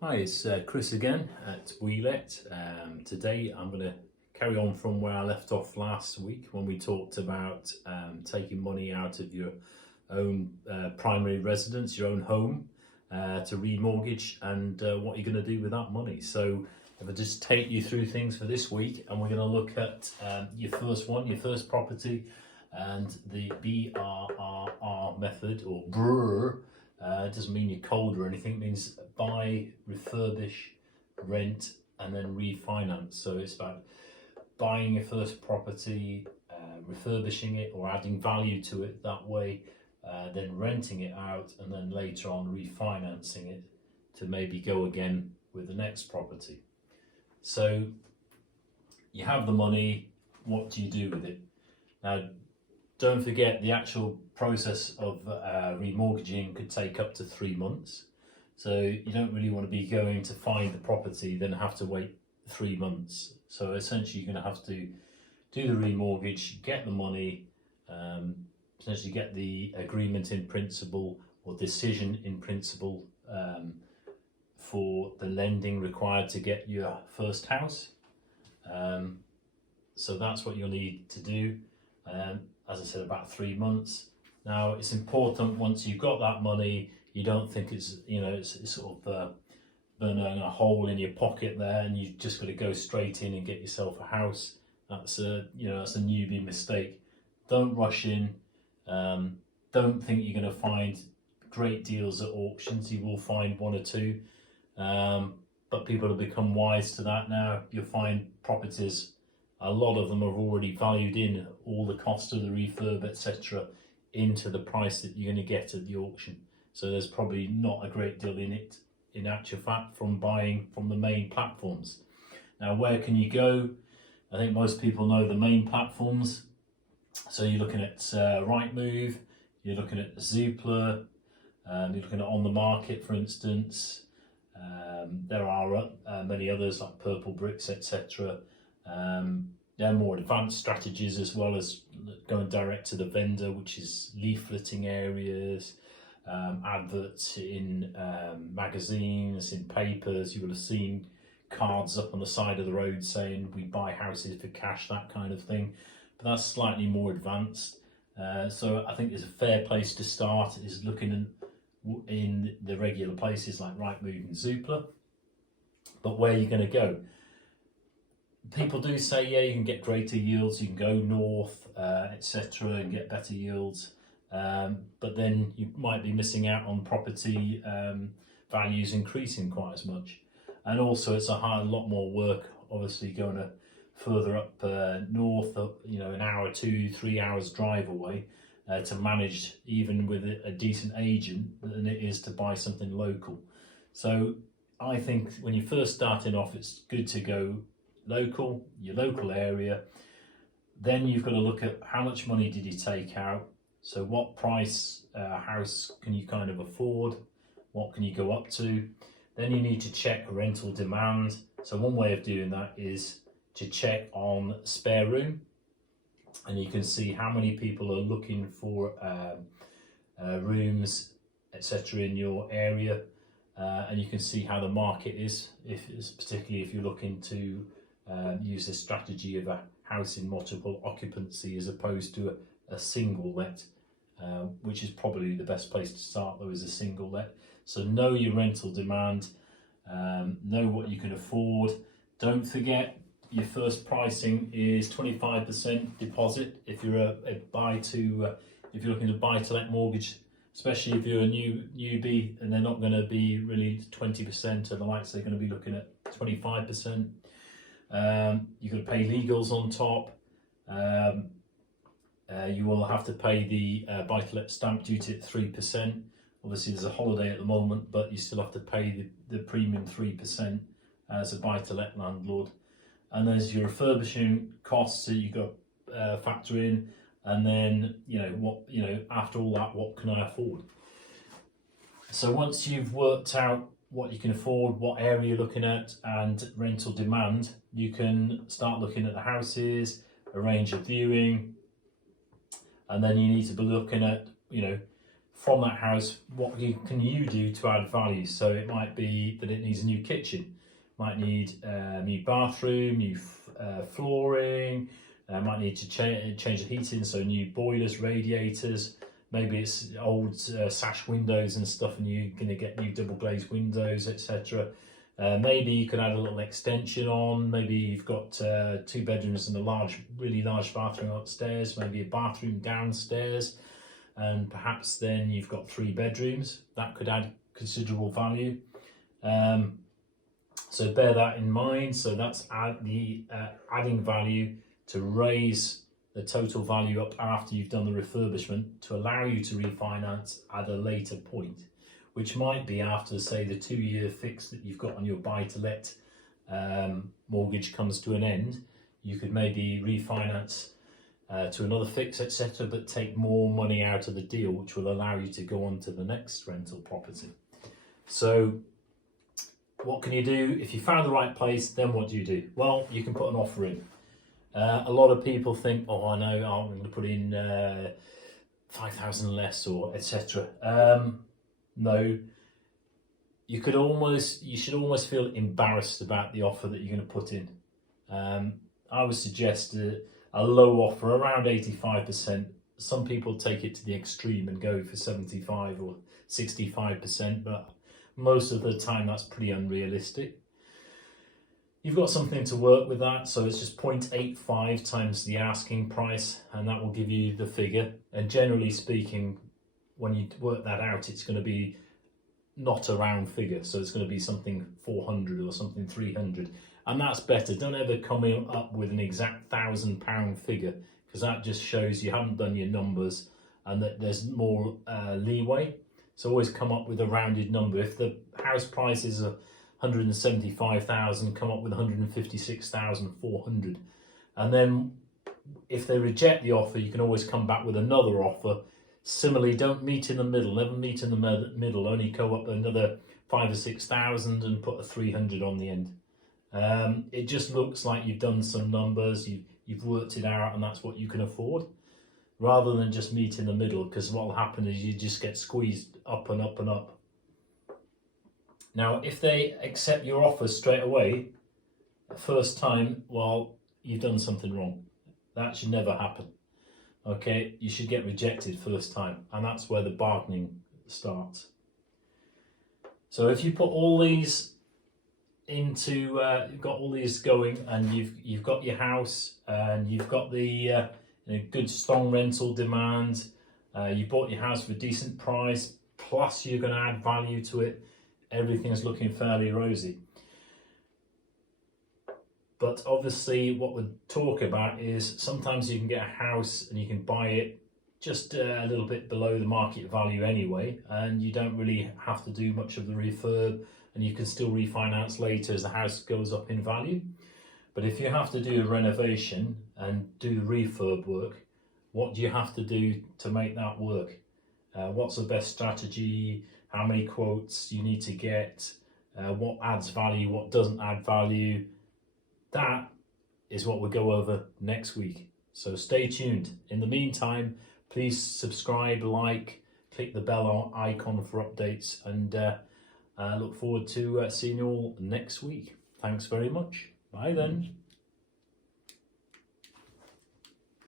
Hi, it's Chris again at WeLet. Today I'm going to carry on from where I left off last week when we talked about taking money out of your own primary residence, your own home, to remortgage and what you're going to do with that money. So if I just take you through things for this week, and we're going to look at your first property, and the BRRR method, or BRRR. It doesn't mean you're cold or anything. It means buy, refurbish, rent, and then refinance. So it's about buying your first property, refurbishing it or adding value to it that way, then renting it out, and then later on refinancing it to maybe go again with the next property. So you have the money, what do you do with it? Now, don't forget the actual process of remortgaging could take up to 3 months. So you don't really want to be going to find the property, then have to wait 3 months. So essentially you're going to have to do the remortgage, get the money, essentially get the agreement in principle or decision in principle for the lending required to get your first house. So that's what you'll need to do. As I said, about 3 months. Now it's important, once you've got that money, you don't think it's sort of burning a hole in your pocket there, and you've just got to go straight in and get yourself a house. That's a newbie mistake. Don't rush in. Don't think you're going to find great deals at auctions. You will find one or two, but people have become wise to that now. You'll find properties, a lot of them are already valued in all the cost of the refurb, etc., into the price that you're going to get at the auction. So there's probably not a great deal in it, in actual fact, from buying from the main platforms. Now, where can you go? I think most people know the main platforms. So you're looking at Rightmove, you're looking at Zoopla, you're looking at On the Market, for instance. There are many others like Purplebricks, etc. There are more advanced strategies, as well as going direct to the vendor, which is leafleting areas, adverts in magazines, in papers. You will have seen cards up on the side of the road saying we buy houses for cash, that kind of thing. But that's slightly more advanced. So I think it's a fair place to start is looking in the regular places like Rightmove and Zoopla. But where are you going to go? People do say, yeah, you can get greater yields, you can go north, etc., and get better yields, but then you might be missing out on property values increasing quite as much. And also it's a lot more work, obviously, going further up north, an hour, 2-3 hours drive away, to manage, even with a decent agent, than it is to buy something local. So I think when you're first starting off, it's good to go local, your local area. Then you've got to look at how much money did you take out. So what price house can you kind of afford? What can you go up to? Then you need to check rental demand. So one way of doing that is to check on spare room, and you can see how many people are looking for rooms, etc., in your area, and you can see how the market is, particularly if you're looking to use the strategy of a house in multiple occupancy as opposed to a single let, which is probably the best place to start, though, is a single let. So know your rental demand, know what you can afford. Don't forget, your first pricing is 25% deposit if you're if you're looking to buy to let mortgage, especially if you're a newbie, and they're not going to be really 20%, and the likes they're going to be looking at 25%. You've got to pay legals on top. You will have to pay the buy-to-let stamp duty at 3%. Obviously there's a holiday at the moment, but you still have to pay the premium 3% as a buy-to-let landlord. And there's your refurbishing costs that you've got to factor in, and then after all that, what can I afford? So once you've worked out what you can afford, what area you're looking at, and rental demand, you can start looking at the houses, arrange a viewing, and then you need to be looking at from that house, what can you do to add value? So it might be that it needs a new kitchen, might need a new bathroom, new flooring, might need to change the heating, so new boilers, radiators. Maybe it's old sash windows and stuff, and you're going to get new double glazed windows, etc. Maybe you could add a little extension on. Maybe you've got 2 bedrooms and a really large bathroom upstairs, maybe a bathroom downstairs, and perhaps then you've got 3 bedrooms. That could add considerable value. So bear that in mind. So that's adding value to raise the total value up after you've done the refurbishment to allow you to refinance at a later point, which might be after, say, the 2-year fix that you've got on your buy-to-let mortgage comes to an end. You could maybe refinance to another fix, etc., but take more money out of the deal, which will allow you to go on to the next rental property. So what can you do? If you found the right place, then what do? Well, you can put an offer in. A lot of people think, oh, I know, I'm going to put in 5,000 less, or etc. No, you should almost feel embarrassed about the offer that you're going to put in. I would suggest a low offer around 85%. Some people take it to the extreme and go for 75 or 65%, but most of the time that's pretty unrealistic. You've got something to work with that, so it's just 0.85 times the asking price, and that will give you the figure. And generally speaking, when you work that out, it's going to be not a round figure, so it's going to be something 400 or something 300, and that's better. Don't ever come up with an exact £1,000 figure, because that just shows you haven't done your numbers and that there's more leeway. So always come up with a rounded number. If the house price is 175,000, come up with 156,400, and then if they reject the offer, you can always come back with another offer. Similarly, don't meet in the middle. Never meet in the middle. Only go up another 5,000 or 6,000 and put a 300 on the end. It just looks like you've done some numbers, you've worked it out, and that's what you can afford, rather than just meet in the middle, because what will happen is you just get squeezed up and up and up. Now, if they accept your offer straight away, first time, well, you've done something wrong. That should never happen. Okay, you should get rejected first time, and that's where the bargaining starts. So if you put all these into, you've got all these going, and you've got your house, and you've got the good strong rental demand, you bought your house for a decent price, plus you're going to add value to it, everything's looking fairly rosy. But obviously what we'll talk about is sometimes you can get a house and you can buy it just a little bit below the market value anyway, and you don't really have to do much of the refurb, and you can still refinance later as the house goes up in value. But if you have to do a renovation and do refurb work, what do you have to do to make that work? What's the best strategy? How many quotes you need to get? What adds value? What doesn't add value? That is what we'll go over next week. So stay tuned. In the meantime, please subscribe, like, click the bell icon for updates, and look forward to seeing you all next week. Thanks very much. Bye then.